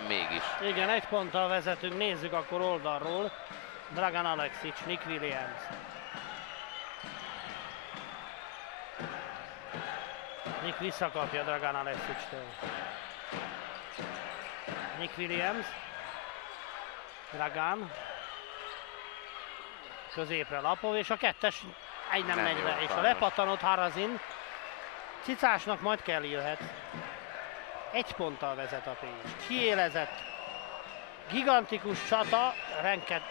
Mégis. Igen, egy ponttal vezetünk, nézzük akkor oldalról. Dragan Aleksic, Nick Williams. Nick visszakapja Dragan Aleksictől. Nick Williams. Dragan. Középre Lapov, és a kettes egy nem megy be, és a lepattanott Harazin. Cicásnak majd Kelly jöhet. Egy ponttal vezet a Pécs. Kiélezett, gigantikus csata,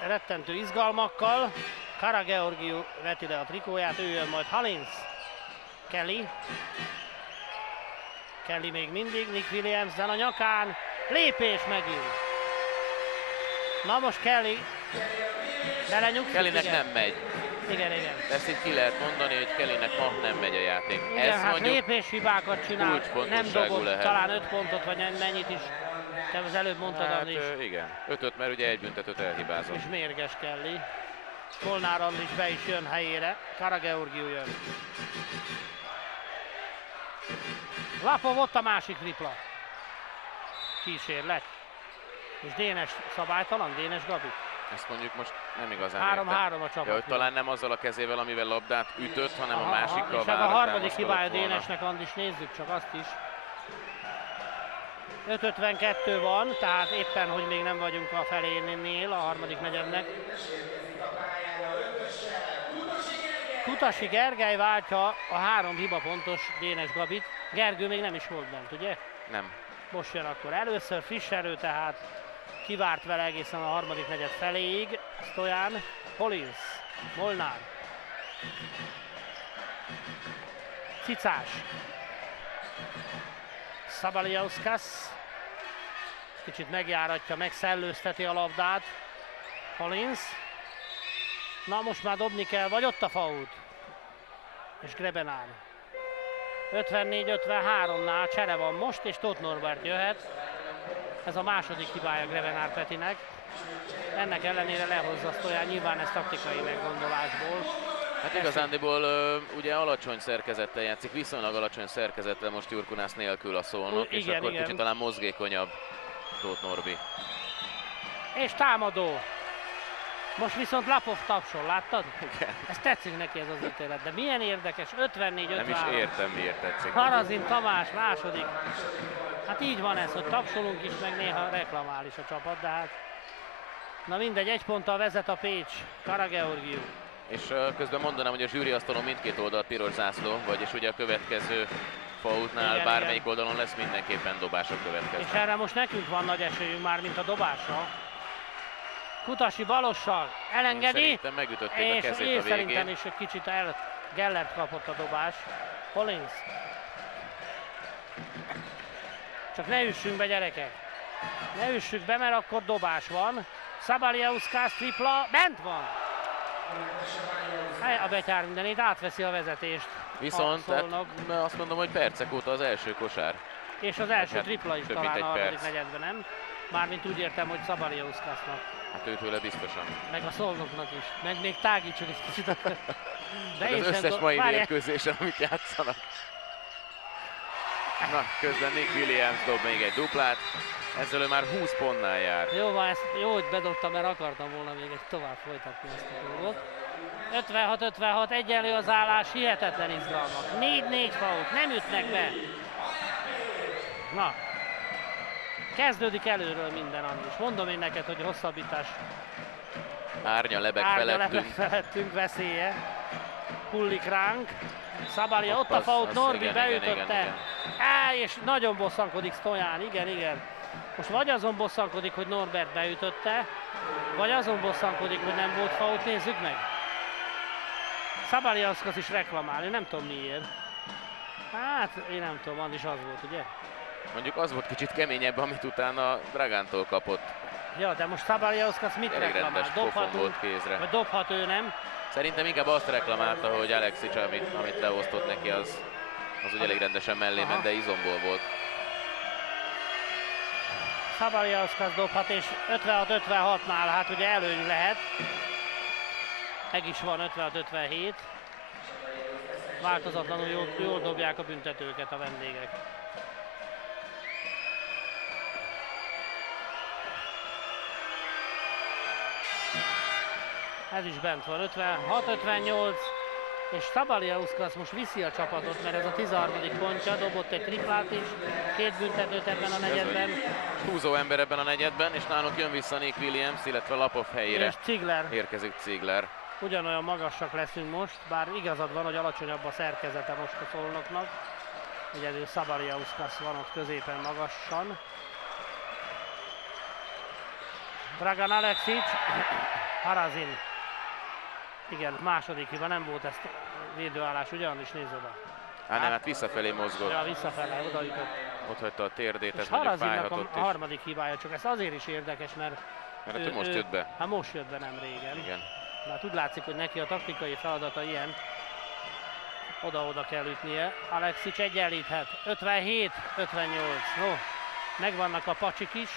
rettentő izgalmakkal. Karageorgiu veti le a trikóját, ő jön majd Halins. Kelly. Kelly még mindig, Nick Williamsen a nyakán. Lépés megint. Na most Kelly. Belenyugszik? Kellynek nem megy. Igen. Ezt így ki lehet mondani, hogy Kellynek ma nem megy a játék. Igen, ez hát lépéshibákat csinál, nem dobott lehet. talán 5 pontot, vagy mennyit is. Te az előbb mondtad, hát, Andris. Igen, 5-öt, mert ugye egy büntetőt elhibázott. És mérges Kelly. Molnár Andris be is jön helyére, Karageorgiu jön. Lapov ott a másik tripla. Kísérlet. És Dénes szabálytalan, Dénes Gabi. Ezt mondjuk most nem igazán 3-3 a csapat. Ja, hogy talán nem azzal a kezével, amivel labdát ütött, hanem a másikkal és ez a harmadik hibája Dénesnek, Andris, nézzük csak azt is. 5:52 van, tehát éppen, hogy még nem vagyunk a felénél a harmadik negyednek. Kutasi Gergely váltja a 3 hibapontos Dénes Gabit. Gergő még nem is volt bent, ugye? Nem. Most jön akkor először friss erő, tehát kivárt vele egészen a harmadik negyed feléig. Stojan, Hollins, Molnár. Cicás. Szabaliauskas. Kicsit megjáratja, megszellőzteti a labdát. Hollins. Na most már dobni kell, vagy ott a fault. És Grebenár. 54-53-nál csere van most, és Tóth Norbert jöhet. Ez a második hibája Grebenár Petinek. Ennek ellenére lehozza Stojan, nyilván ez taktikai meggondolásból. Hát igazándiból ugye alacsony szerkezettel játszik, viszonylag alacsony szerkezettel most Jurkunász nélkül a Szolnok, és akkor kicsit talán mozgékonyabb Tóth Norbi. És támadó. Most viszont Lapov tapsol, láttad? Igen. Ez tetszik neki ez az ítélet, de milyen érdekes, 54-53. Nem is értem, miért tetszik. Harazin Tamás második. Hát így van ez, hogy tapsolunk is, meg néha reklamál is a csapat, de hát... Na mindegy, egy ponttal vezet a Pécs, Karageorgiu. És közben mondanám, hogy a zsűriasztalon mindkét oldal piros zászló, vagyis ugye a következő faultnál bármelyik oldalon lesz mindenképpen dobások következnek. És erre most nekünk van nagy esélyünk már, mint a dobásra. Kutasi balossal elengedi, Szerintem megütötték a kezét a végén. Szerintem is egy kicsit Gellert kapott a dobás. Hollins. Csak ne üssünk be, gyerekek. Ne üssük be, mert akkor dobás van. Szabaliauskas tripla, bent van. A betyár mindenét, átveszi a vezetést. Viszont azt mondom, hogy percek óta az első kosár. És az első tripla is talán a harmadik perc. negyedben, nem? Mármint úgy értem, hogy Szabaliauskasnak. Hát őtőle biztosan. Meg a Szolnoknak is. Meg még tágítsuk egy kicsit. De az összes mai mérkőzésen, amit játszanak. Na, közben Nick Williams dob még egy duplát. Ezzel ő már 20 pontnál jár. Jó van, ezt jó, hogy bedobtam, mert akartam volna még egy tovább folytatni ezt a dolgot. 56-56, egyenlő az állás, hihetetlen izgalmak. 4-4 fault, nem ütnek be. Na, kezdődik előről minden, Andris. Mondom én neked, hogy hosszabbítás. Árnya lebeg felettünk veszélye. Hullik ránk. Szabália, ott a fault, Norbi beütötte. És nagyon bosszankodik Stojan, igen. Most vagy azon bosszankodik, hogy Norbert beütötte, vagy azon bosszankodik, hogy nem volt fault, nézzük meg. Szabaliauskas is reklamál, nem tudom miért. Hát, én nem tudom, Andris, az volt, ugye? Mondjuk az volt kicsit keményebb, amit utána Dragántól kapott. Ja, de most Szabaliauskas mit reklamál? Dobhatunk, vagy dobhat ő, nem? Szerintem inkább azt reklamálta, hogy Aleksic, amit leosztott neki, az ugye elég rendesen mellé ment, de izomból volt. Szabaliauskas dobhat, és 56-56-nál, hát ugye előny lehet. Meg is van 56-57. Változatlanul jól dobják a büntetőket a vendégek. Ez is bent van, 56-58. És Szabaliauskas most viszi a csapatot, mert ez a 13. pontja, dobott egy triplát is, 2 büntetőt ebben a negyedben. Húzó ember ebben a negyedben, és nálunk jön vissza Nick Williams, illetve Lapov helyére. És Ziegler. Érkezik Ziegler. Ugyanolyan magasak leszünk most, bár igazad van, hogy alacsonyabb a szerkezete most a Szolnoknak. Egyedül Szabaliauskas van ott középen magasan. Dragan Aleksic, Harazin. Igen, második hiba, nem volt ez védőállás, ugyanis nézd oda. Nem, hát visszafelé mozgott. Ja, visszafelé, oda jutott. Ott hagyta a térdét, ez mondjuk fájhatott is. A harmadik hibája, csak ez azért is érdekes, mert ő most jött be. Hát most jött be nem régen. Igen. De hát úgy látszik, hogy neki a taktikai feladata ilyen. Oda-oda kell ütnie. Aleksic egyenlíthet. 57-58. No, megvannak a pacsik is.